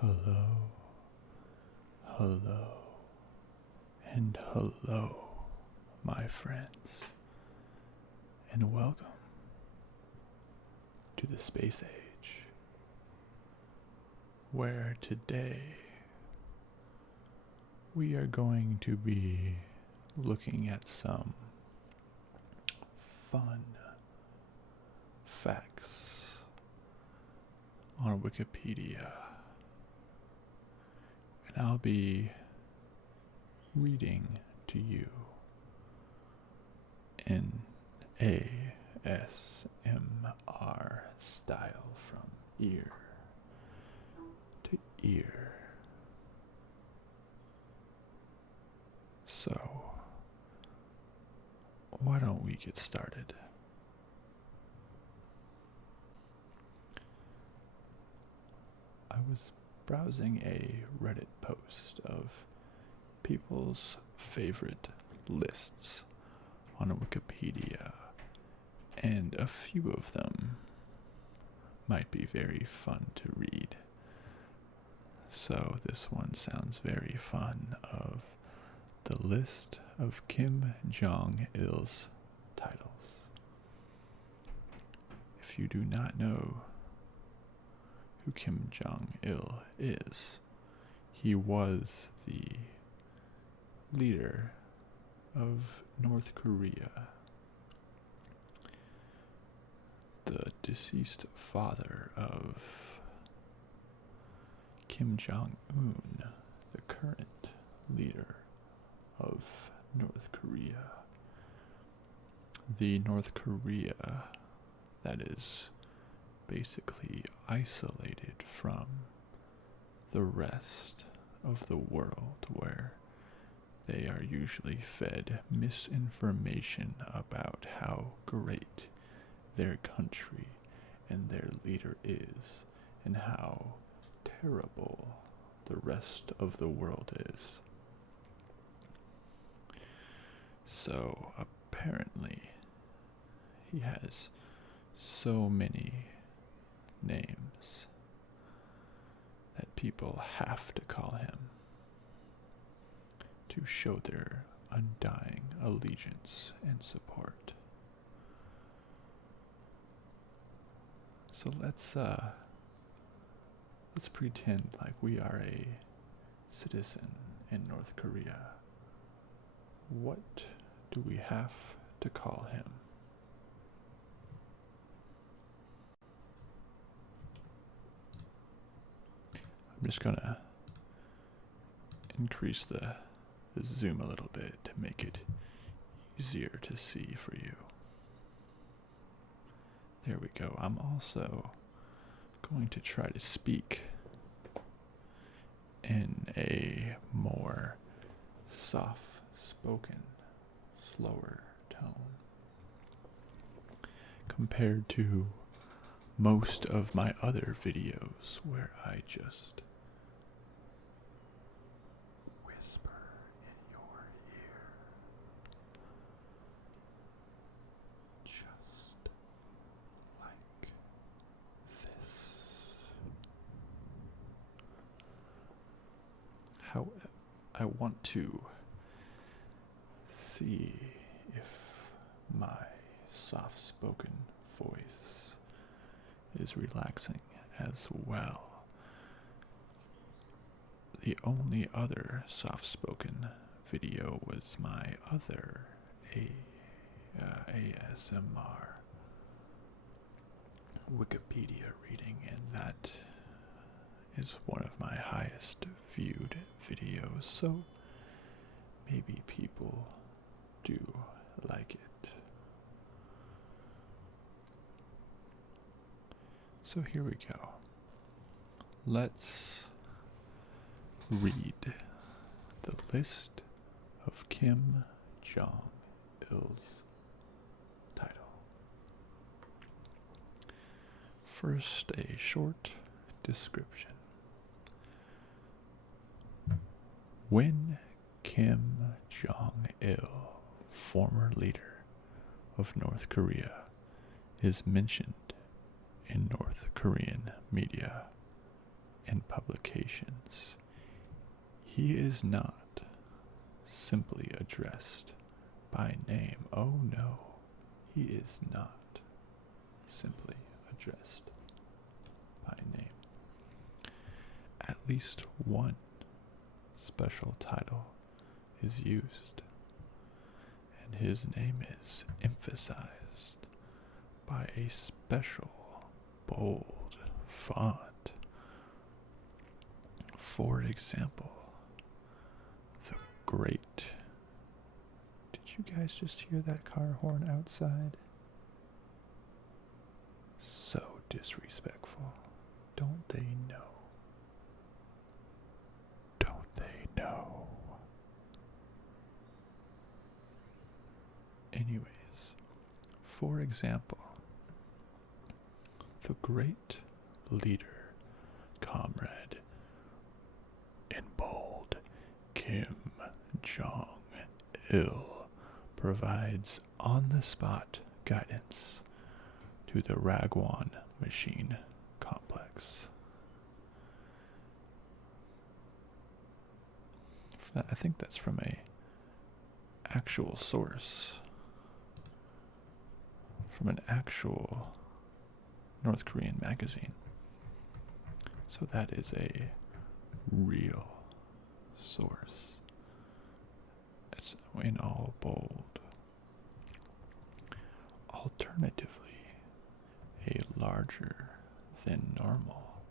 Hello, hello, and hello, my friends, and welcome to the space age, where today we are going to be looking at some fun facts on Wikipedia. And I'll be reading to you in ASMR style from ear to ear. So, why don't we get started? I was browsing a Reddit post of people's favorite lists on Wikipedia, and a few of them might be very fun to read. So this one sounds very fun, of the list of Kim Jong-il's titles. If you do not know who Kim Jong-il is, he was the leader of North Korea, the deceased father of Kim Jong-un, the current leader of North Korea. The North Korea that is basically isolated from the rest of the world, where they are usually fed misinformation about how great their country and their leader is, and how terrible the rest of the world is. So apparently he has so many names that people have to call him to show their undying allegiance and support. So let's pretend like we are a citizen in North Korea. What do we have to call him? I'm just gonna increase the zoom a little bit to make it easier to see for you. There we go. I'm also going to try to speak in a more soft-spoken, slower tone compared to most of my other videos where I just whisper in your ear, just like this. How I want to see if my soft-spoken voice is relaxing as well. The only other soft-spoken video was my other ASMR Wikipedia reading, and that is one of my highest viewed videos, so maybe people do like it. So here we go. Let's read the list of Kim Jong-il's title. First, a short description. When Kim Jong-il, former leader of North Korea, is mentioned in North Korean media, and publications, he is not simply addressed by name. Oh no, he is not simply addressed by name. At least one special title is used, and his name is emphasized by a special, bold font. For example, the great. Did you guys just hear that car horn outside? So disrespectful. Don't they know? Don't they know? Anyways, for example, the great leader, comrade, in bold, Kim Jong-il provides on-the-spot guidance to the Ragwan machine complex. I think that's from a actual source, from an actual North Korean magazine. So that is a real source. It's in all bold. Alternatively, a larger than normal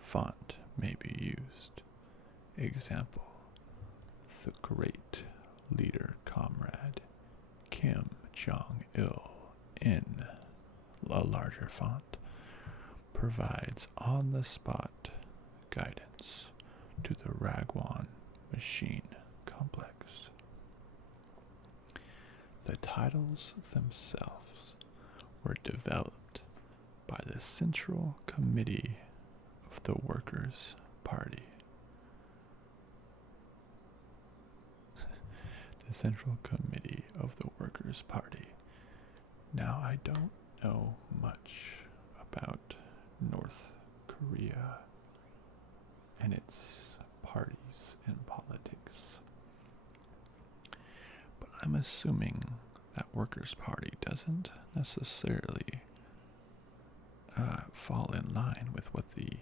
font may be used. Example, the great leader comrade Kim Jong-il in a larger font provides on-the-spot guidance to the Ragwan machine complex. The titles themselves were developed by the Central Committee of the Workers' Party. The Central Committee of the Workers' Party. Now, I don't know much about North Korea and its parties and politics, but I'm assuming that Workers' Party doesn't necessarily fall in line with what the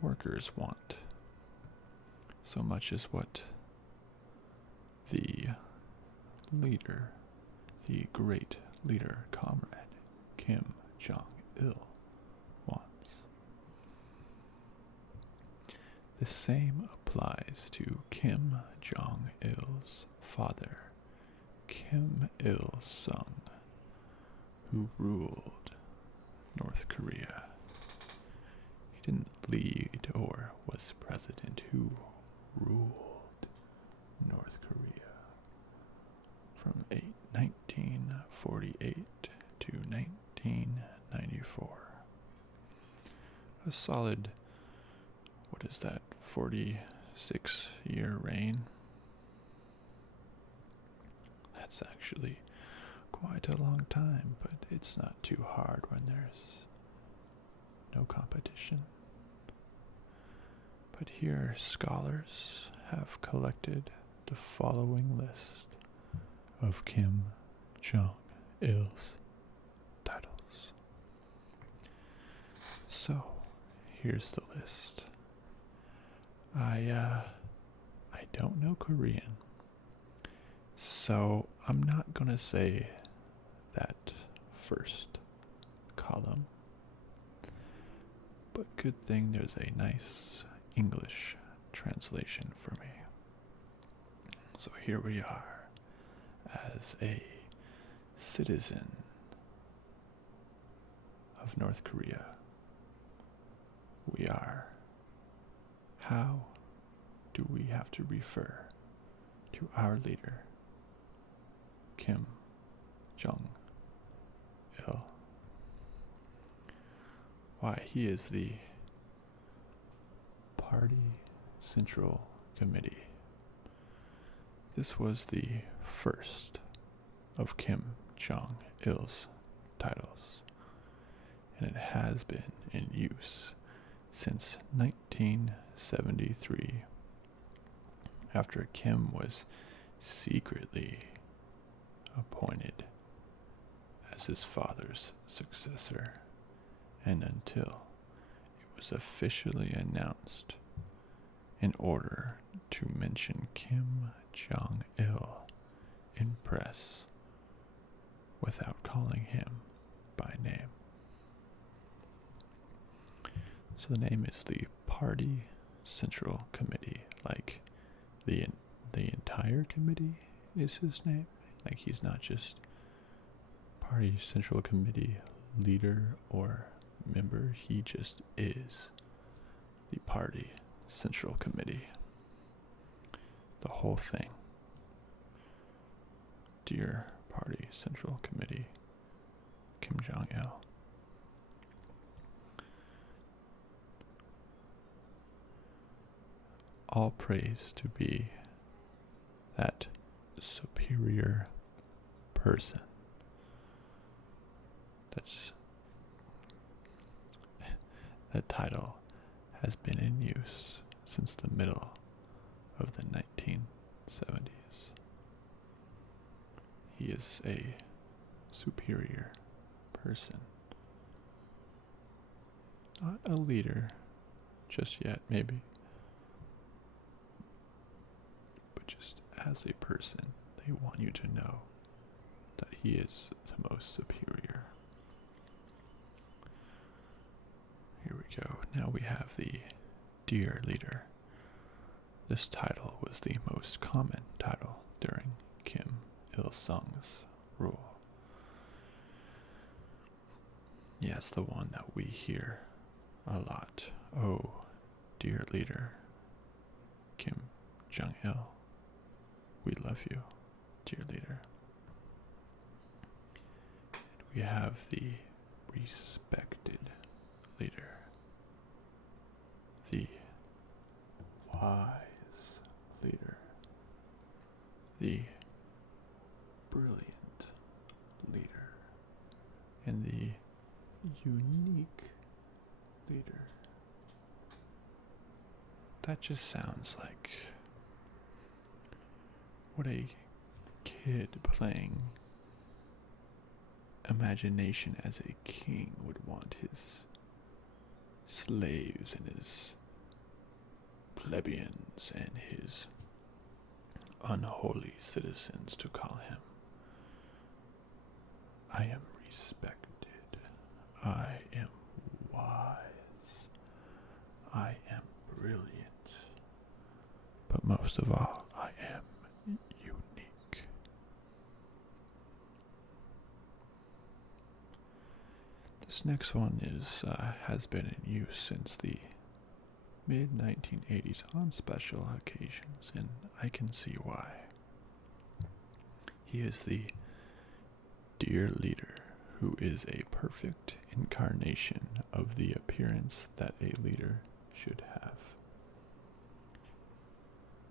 workers want so much as what the leader, the great leader comrade Kim Jong-il wants. The same applies to Kim Jong-il's father, Kim Il-sung, who ruled North Korea. He didn't lead or was president, who ruled North Korea from 1948 to 1994. A solid, 46-year reign. That's actually quite a long time, but it's not too hard when there's no competition. But here scholars have collected the following list of Kim Jong-il's titles. So, here's the list. I don't know Korean, so I'm not gonna say that first column, but good thing there's a nice English translation for me. So here we are, as a citizen of North Korea. We are. How do we have to refer to our leader, Kim Jong-il? Why, he is the Party Central Committee. This was the first of Kim Jong-il's titles, and it has been in use since 1973, after Kim was secretly appointed as his father's successor, and until it was officially announced in order to mention Kim Jong-il in press without calling him by name. So the name is the Party Central Committee, like the entire committee is his name. Like he's not just Party Central Committee leader or member, he just is the Party Central Committee. The whole thing. Dear Party Central Committee, Kim Jong-il. All praise to be that superior person. That title has been in use since the middle of the 1970s. He is a superior person. Not a leader just yet, maybe. But just as a person, they want you to know that he is the most superior. Here we go. Now we have the Dear Leader. This title was the most common title during Kim Il-sung's rule. Yes, the one that we hear a lot. Oh, dear leader, Kim Jong-il, we love you, dear leader. And we have the respected leader, the wise leader, the brilliant leader, and the unique leader. That just sounds like what a kid playing imagination as a king would want his slaves and his plebeians and his unholy citizens to call him. I am respected. I am wise. I am brilliant. But most of all, I am unique. This next one has been in use since the mid-1980s on special occasions, and I can see why. He is the dear leader who is a perfect incarnation of the appearance that a leader should have.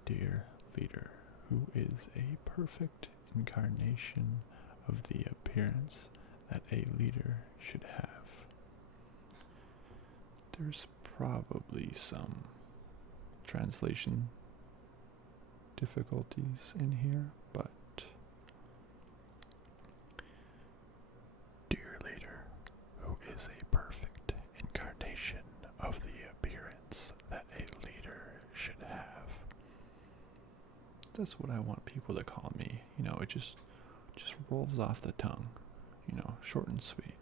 Dear leader who is a perfect incarnation of the appearance that a leader should have. There's probably some translation difficulties in here, but dear leader who is a perfect incarnation of the appearance that a leader should have. That's what I want people to call me. You know, it just rolls off the tongue. You know, short and sweet.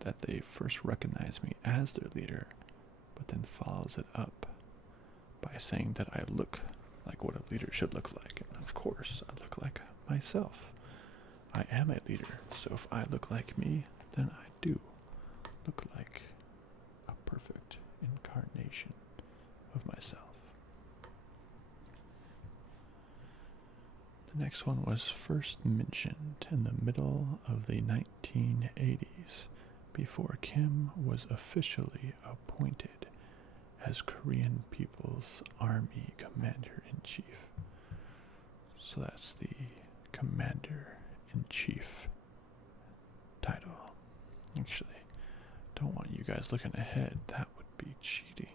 That they first recognize me as their leader, but then follows it up by saying that I look like what a leader should look like. And of course, I look like myself. I am a leader, so if I look like me, then I do look like a perfect incarnation of myself. The next one was first mentioned in the middle of the 1980s, before Kim was officially appointed as Korean People's Army Commander-in-Chief. So that's the Commander-in-Chief title. Actually, don't want you guys looking ahead, that would be cheating.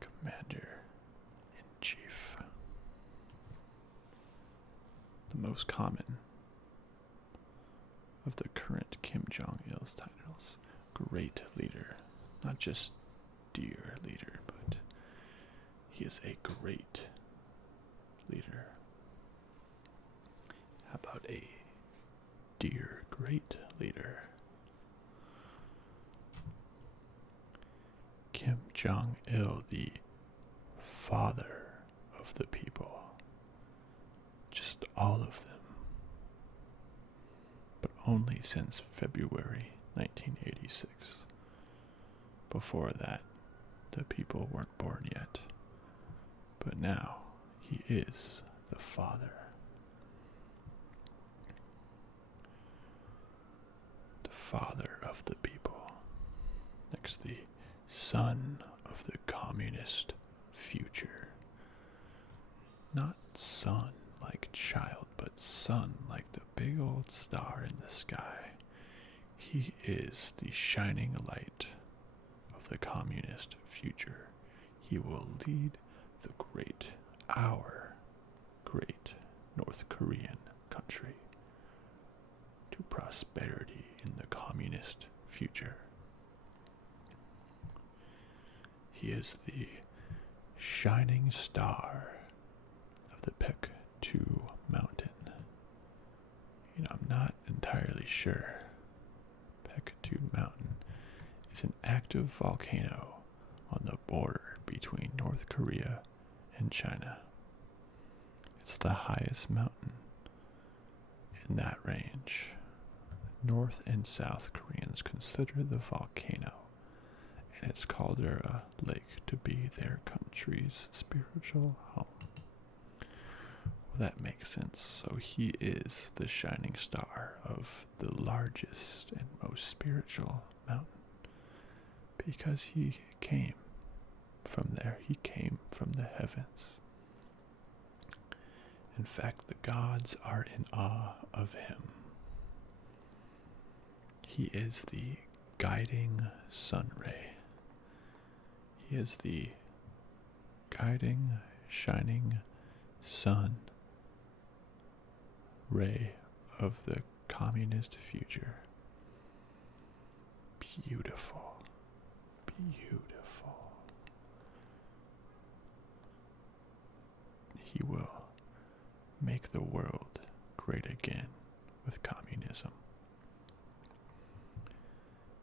Commander-in-Chief. The most common of the current Kim Jong-il's titles. Great leader. Not just dear leader, but he is a great leader. How about a dear great leader? Kim Jong-il, the father of the people. Just all of them. But only since February 1986. Before that, the people weren't born yet. But now, he is the father. The father of the people. Next, the son of the communist future. Not son like child, but sun like the big old star in the sky. He is the shining light of the communist future. He will lead our great North Korean country to prosperity in the communist future. He is the shining star of the Paek-2 mountain. I'm not entirely sure. Paek-2 mountain is an active volcano on the border between North Korea and China. It's the highest mountain in that range. North and South Koreans consider the volcano and its caldera lake to be their country's spiritual home. Well, that makes sense. So he is the shining star of the largest and most spiritual mountain because he came from there. He came from the heavens. In fact, the gods are in awe of him. He is the guiding sun ray. He is the guiding, shining sun ray of the communist future. Beautiful. Beautiful. He will make the world great again with communism.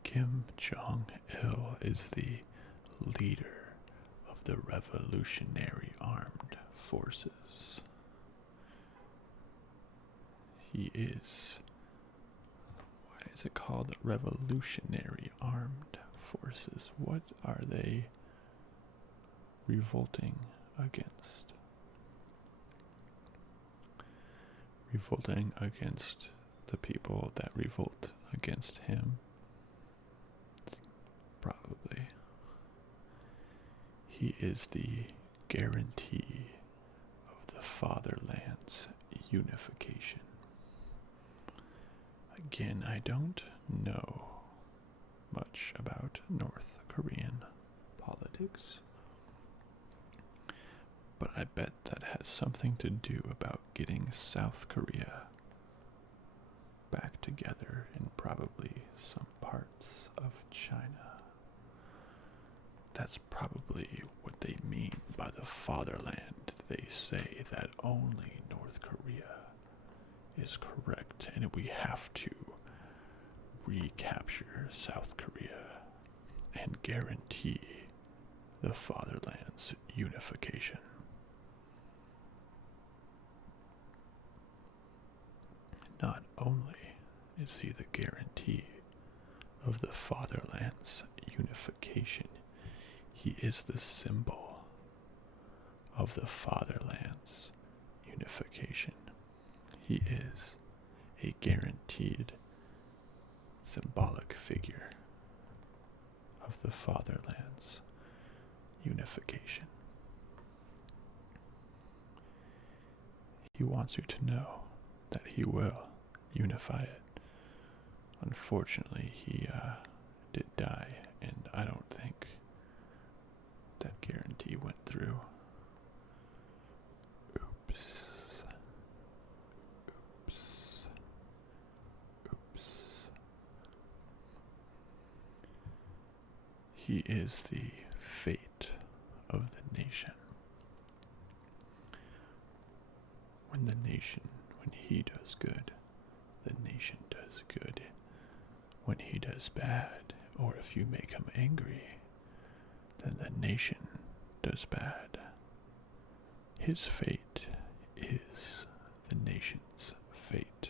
Kim Jong-il is the leader of the Revolutionary Armed Forces. He is, why is it called Revolutionary Armed Forces? What are they revolting against? Revolting against the people that revolt against him? Probably. He is the guarantee of the fatherland's unification. Again, I don't know much about North Korean politics, but I bet that has something to do about getting South Korea back together in probably some parts of China. That's probably what they mean by the fatherland. They say that only North Korea is correct, and we have to recapture South Korea and guarantee the fatherland's unification. Not only is he the guarantee of the fatherland's unification, he is the symbol of the fatherland's unification. He is a guaranteed symbolic figure of the fatherland's unification. He wants you to know that he will unify it Unfortunately, he did die, and I don't think that guarantee went through. Oops. Oops. Oops. He is the fate of the nation. When he does good, the nation does good. When he does bad, or if you make him angry, then the nation does bad. His fate is the nation's fate.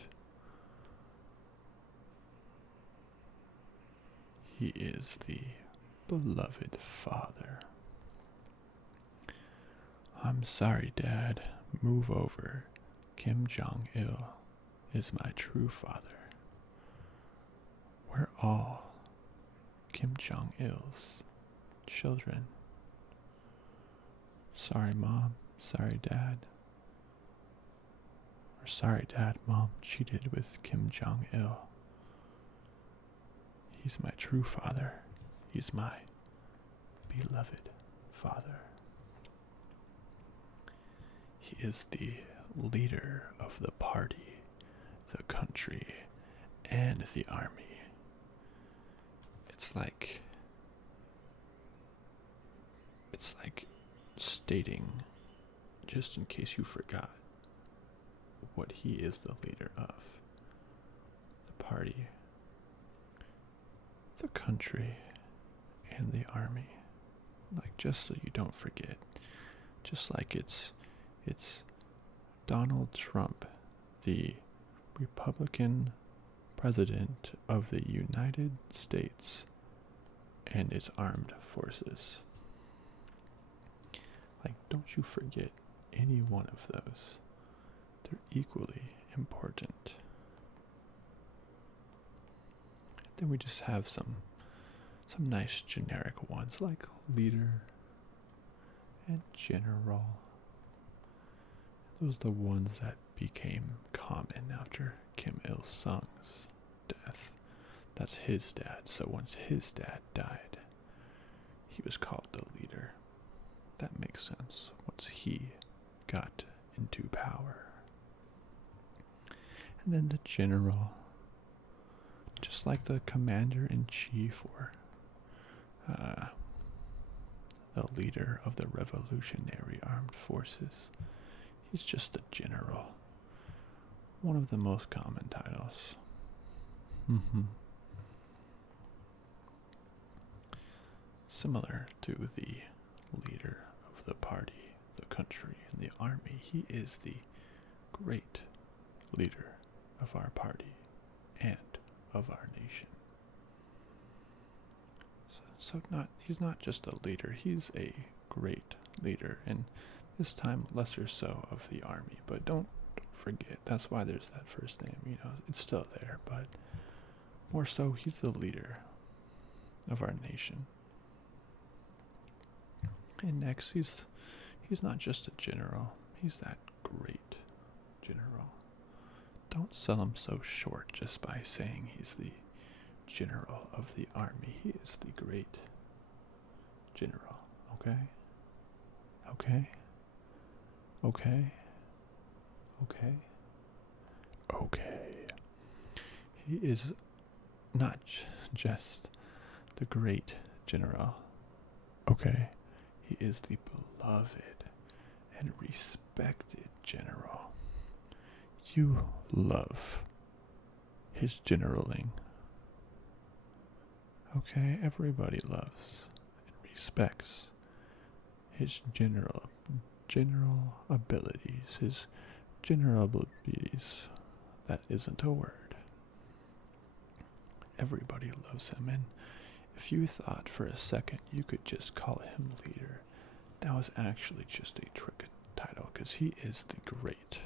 He is the beloved father. I'm sorry, Dad. Move over. Kim Jong-il is my true father. We're all Kim Jong-il's children. Sorry, Mom. Sorry, Dad. Or sorry, Dad, Mom cheated with Kim Jong-il. He's my true father. He's my beloved father. He is the leader of the party, the country, and the army. It's like stating, just in case you forgot, what he is the leader of. The party, the country, and the army. Like, just so you don't forget. Just like it's Donald Trump, the Republican President of the United States and its armed forces. Like, don't you forget any one of those. They're equally important. Then we just have some nice generic ones like leader and general. Those are the ones that became common after Kim Il-sung's death. That's his dad, so once his dad died, he was called the leader. That makes sense once he got into power. And then the general, just like the commander-in-chief or the leader of the Revolutionary Armed Forces. He's just a general. One of the most common titles. Similar to the leader of the party, the country, and the army, he is the great leader of our party and of our nation. So he's not just a leader, he's a great leader, and this time lesser so of the army. But don't forget, that's why there's that first name, it's still there, but more so he's the leader of our nation. And next, he's not just a general, he's that great general. Don't sell him so short just by saying he's the general of the army. He is the great general, okay? Okay? Okay? Okay? Okay. He is not just the great general, okay? He is the beloved and respected general. You love his generaling. Okay, everybody loves and respects his general abilities, his general abilities. That isn't a word. Everybody loves him, and if you thought for a second you could just call him leader, that was actually just a trick title, because he is the great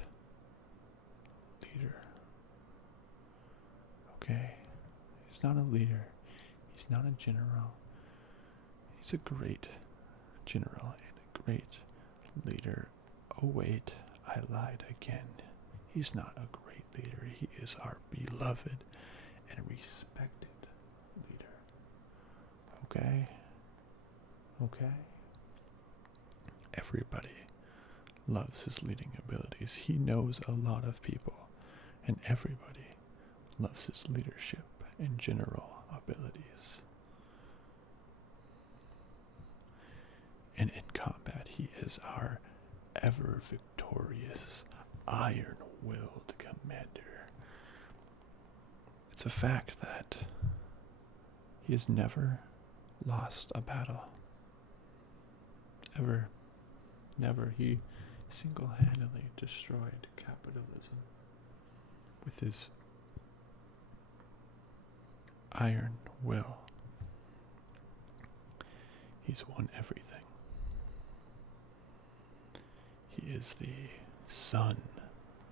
leader. Okay? He's not a leader. He's not a general. He's a great general and a great leader. Oh wait, I lied again. He's not a great leader. He is our beloved and respected leader. Okay? Okay? Everybody loves his leading abilities. He knows a lot of people, and everybody loves his leadership and general abilities. And in combat, he is our ever victorious, iron-willed commander. It's a fact that he has never lost a battle. Ever. Never. He single-handedly destroyed capitalism with his iron will. He's won everything. He is the son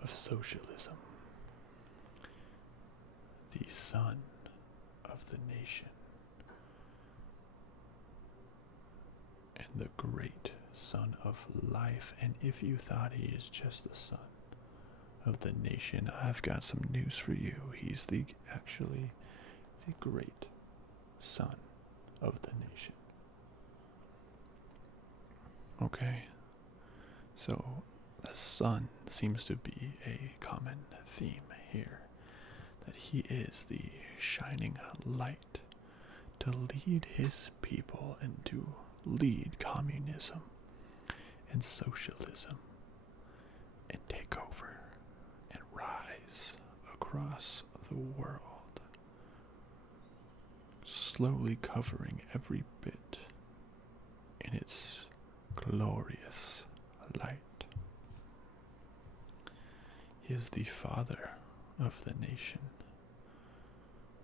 of socialism, the son of the nation, and the great son of life. And if you thought he is just the son of the nation, I've got some news for you. He's actually the great son of the nation. Okay, so the sun seems to be a common theme here, that he is the shining light to lead his people and to lead communism and socialism and take over and rise across the world, slowly covering every bit in its glorious light. He is the father of the nation,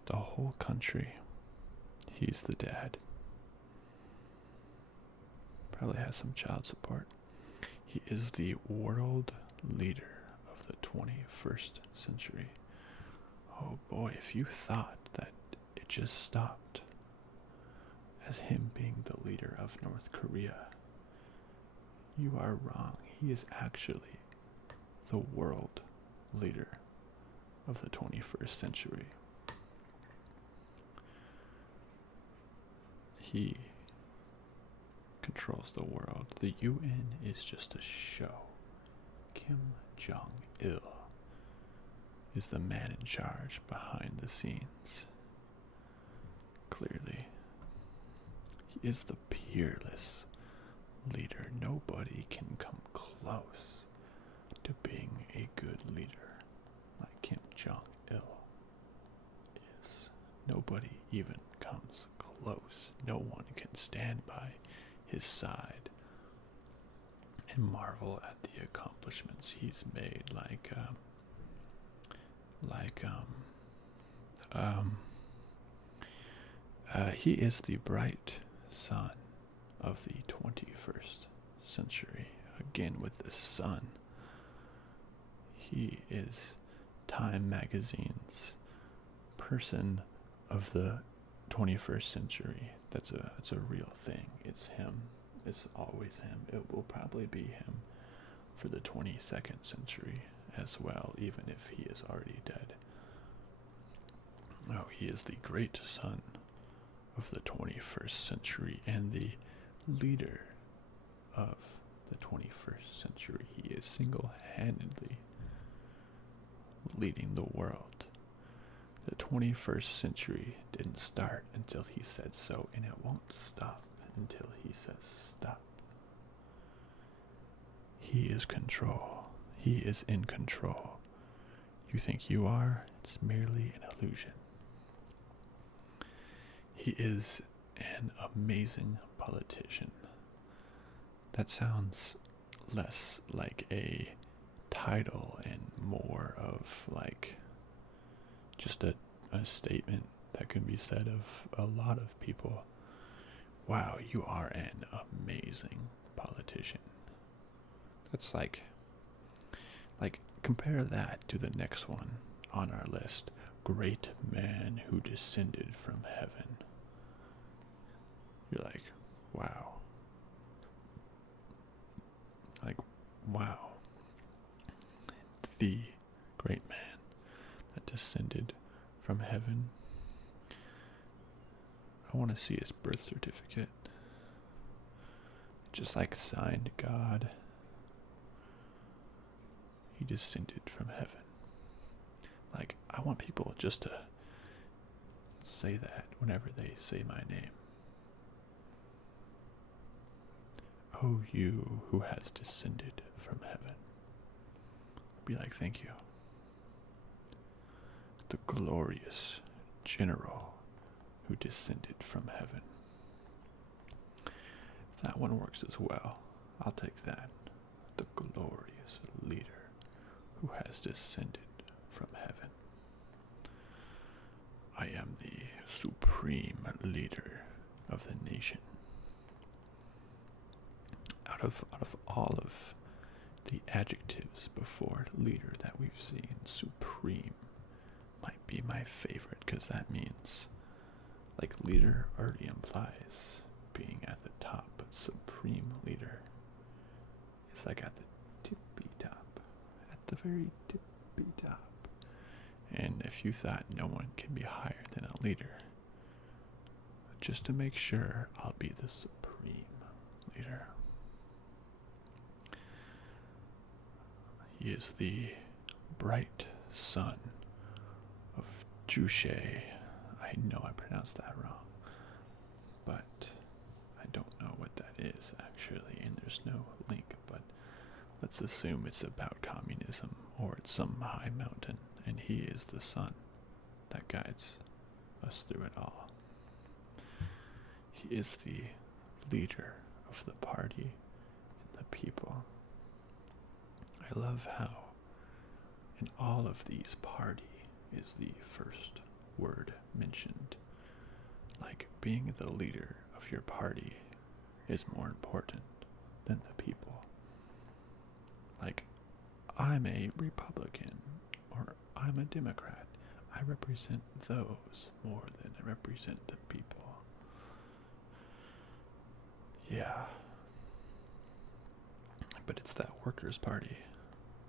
the whole country. He's the dad. Probably has some child support. He is the world leader of the 21st century. Oh boy, if you thought that it just stopped as him being the leader of North Korea, you are wrong. He is actually the world leader of the 21st century. He controls the world. The UN is just a show. Kim Jong-il is the man in charge behind the scenes. Clearly, he is the peerless leader. Nobody can come close to being a good leader like Kim Jong-il is. Nobody even comes close. No one can stand by his side and marvel at the accomplishments he's made, he is the bright sun of the 21st century. Again, with the sun, he is Time Magazine's person of the 21st century. It's a real thing. It's him. It's always him. It will probably be him for the 22nd century as well, even if he is already dead. Oh, he is the great son of the 21st century and the leader of the 21st century. He is single-handedly leading the world. The 21st century didn't start until he said so, and it won't stop until he says stop. He is control. He is in control. You think you are? It's merely an illusion. He is an amazing politician. That sounds less like a title and more of like just a statement that can be said of a lot of people. Wow, you are an amazing politician. That's like compare that to the next one on our list. Great man who descended from heaven. You're like, wow. Like, wow. The great man that descended from heaven. I want to see his birth certificate. Just like signed God. He descended from heaven. Like, I want people just to say that whenever they say my name. Oh, you who has descended from heaven. Be like, thank you. The glorious general who descended from heaven. If that one works as well, I'll take that. The glorious leader who has descended from heaven. I am the supreme leader of the nation. Out of all of the adjectives before leader that we've seen, supreme might be my favorite, because that means, like, leader already implies being at the top, but supreme leader is like at the tippy top, at the very tippy top. And if you thought no one can be higher than a leader, just to make sure, I'll be the supreme leader. He is the bright son of Juche. I know I pronounced that wrong, but I don't know what that is actually, and there's no link, but let's assume it's about communism, or it's some high mountain, and he is the sun that guides us through it all. He is the leader of the party and the people. I love how in all of these party is the first word mentioned. Like, being the leader of your party is more important than the people. Like, I'm a Republican or I'm a Democrat. I represent those more than I represent the people. Yeah. But it's that workers' party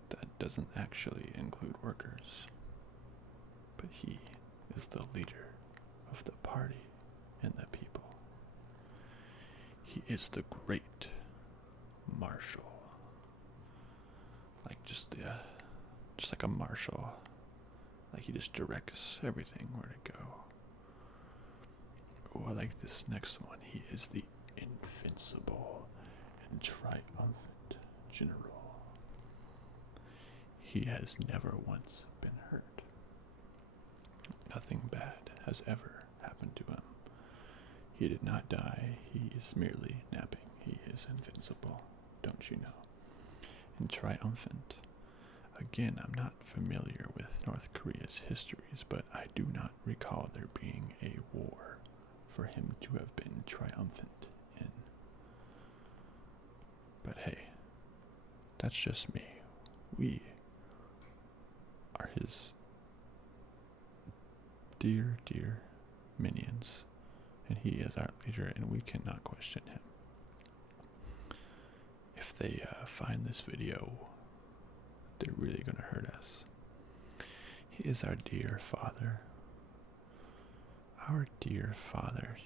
that doesn't actually include workers. But he is the leader of the party and the people. He is the great marshal. Like just like a marshal. Like he just directs everything where to go. Oh, I like this next one. He is the invincible and triumphant general. He has never once been hurt. Nothing bad has ever happened to him. He did not die. He is merely napping. He is invincible, don't you know? And triumphant. Again, I'm not familiar with North Korea's histories, but I do not recall there being a war for him to have been triumphant in. But hey, that's just me. We are his dear, dear minions, and he is our leader, and we cannot question him. If they find this video, they're really going to hurt us. He is our dear father. Our dear father.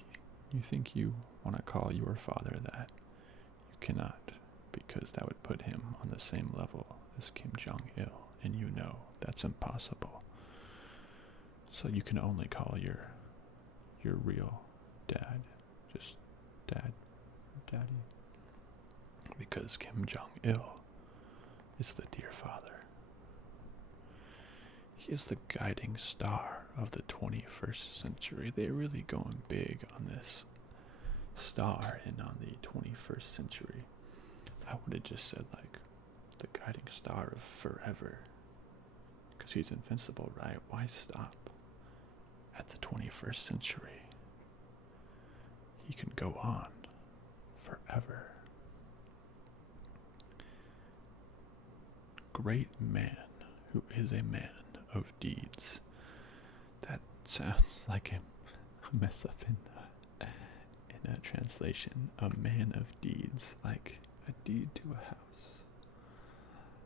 You think you want to call your father that? You cannot, because that would put him on the same level as Kim Jong-il, and you know that's impossible. So you can only call your real dad just dad or daddy, because Kim Jong-il is the dear father. He is the guiding star of the 21st century. They're really going big on this star and on the 21st century. I would have just said, like, the guiding star of forever, because he's invincible, right? Why stop at the 21st century? He can go on forever. Great man who is a man of deeds. That sounds like a mess up in a translation. A man of deeds, like a deed to a house.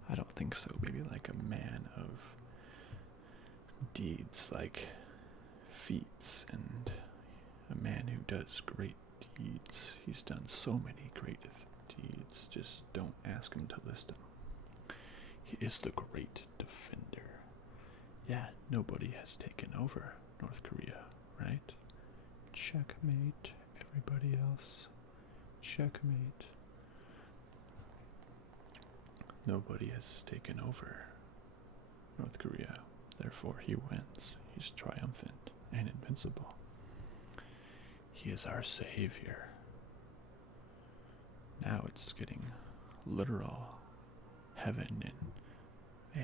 I don't think so. Maybe like a man of deeds, like feats and a man who does great deeds. He's done so many great deeds, just don't ask him to list them. He is the great defender. Yeah, nobody has taken over North Korea, right? Checkmate, everybody else. Checkmate. Nobody has taken over North Korea, therefore he wins. He's triumphant and invincible. He is our savior. Now it's getting literal. Heaven and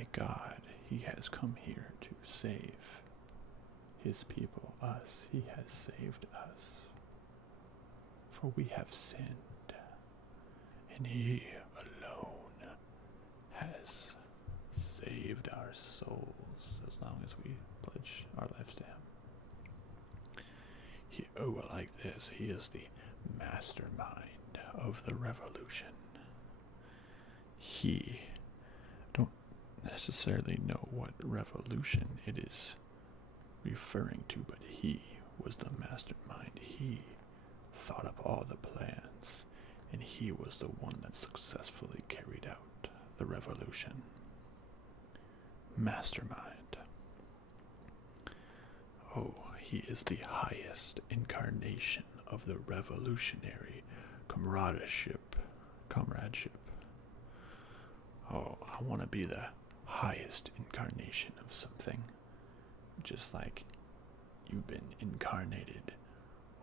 a God. He has come here to save his people, us. He has saved us. For we have sinned, and he alone has saved our souls as long as we pledge our lives to him. Like this, he is the mastermind of the revolution. He don't necessarily know what revolution it is referring to, but he was the mastermind. He thought up all the plans, and he was the one that successfully carried out the revolution. Mastermind. Oh, he is the highest incarnation of the revolutionary comradeship. Oh, I want to be the highest incarnation of something. Just like you've been incarnated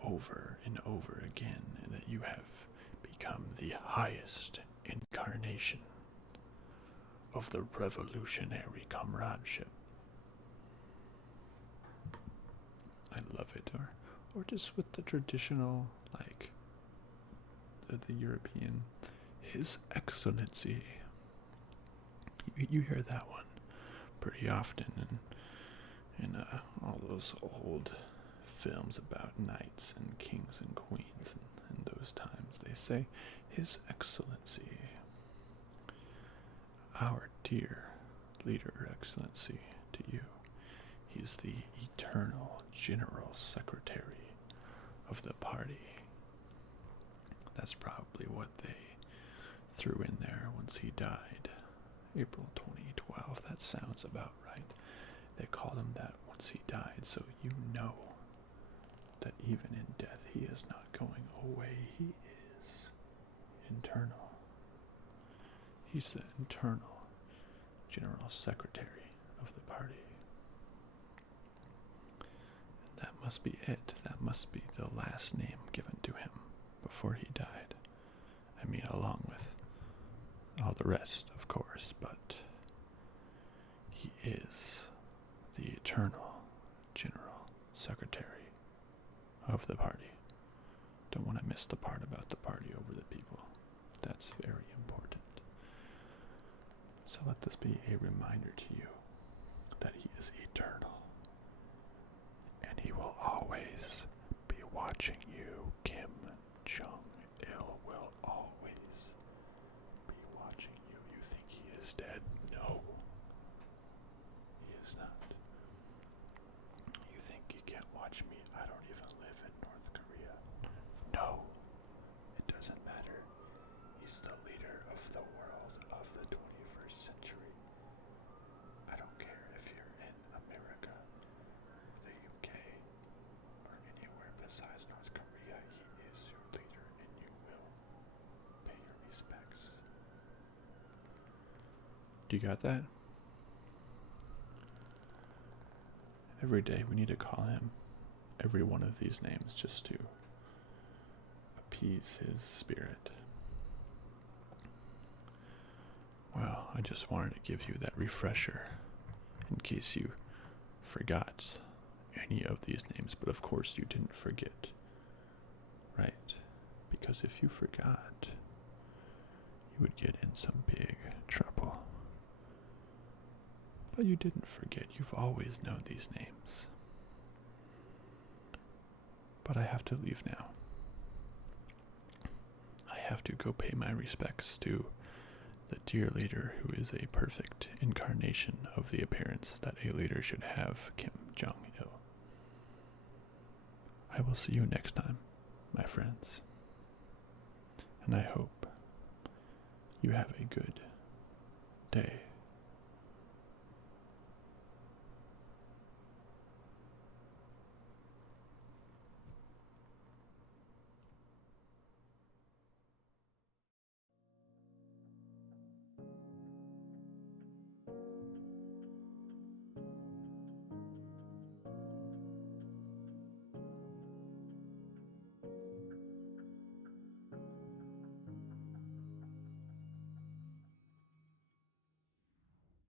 over and over again, and that you have become the highest incarnation of the revolutionary comradeship. I love it. Or just with the traditional, like, the European, His Excellency. You hear that one pretty often in all those old films about knights and kings and queens. In those times, they say, His Excellency, our dear leader, Excellency, to you. He's the eternal General Secretary of the party. That's probably what they threw in there once he died. April 2012, that sounds about right. They called him that once he died, so you know that even in death he is not going away. He is internal. He's the internal General Secretary of the party. That must be it. That must be the last name given to him before he died. I mean, along with all the rest, of course, but he is the eternal General Secretary of the party. Don't want to miss the part about the party over the people. That's very important. So let this be a reminder to you that he is eternal. And he will always be watching you. Kim Jong-il will always be watching you. You think he is dead? No. He is not. You think he can't watch me? I don't even live in North Korea. No. It doesn't matter. He's the leader of the world of the 21st century. I don't care if you're in America, the UK, or anywhere besides North Korea. He is your leader, and you will pay your respects. Do you got that? Every day we need to call him every one of these names just to appease his spirit. Well, I just wanted to give you that refresher in case you forgot any of these names, but of course you didn't forget, right? Because if you forgot, you would get in some big trouble. But you didn't forget. You've always known these names. But I have to leave now. I have to go pay my respects to the dear leader who is a perfect incarnation of the appearance that a leader should have, Kim Jung-il. I will see you next time, my friends. And I hope you have a good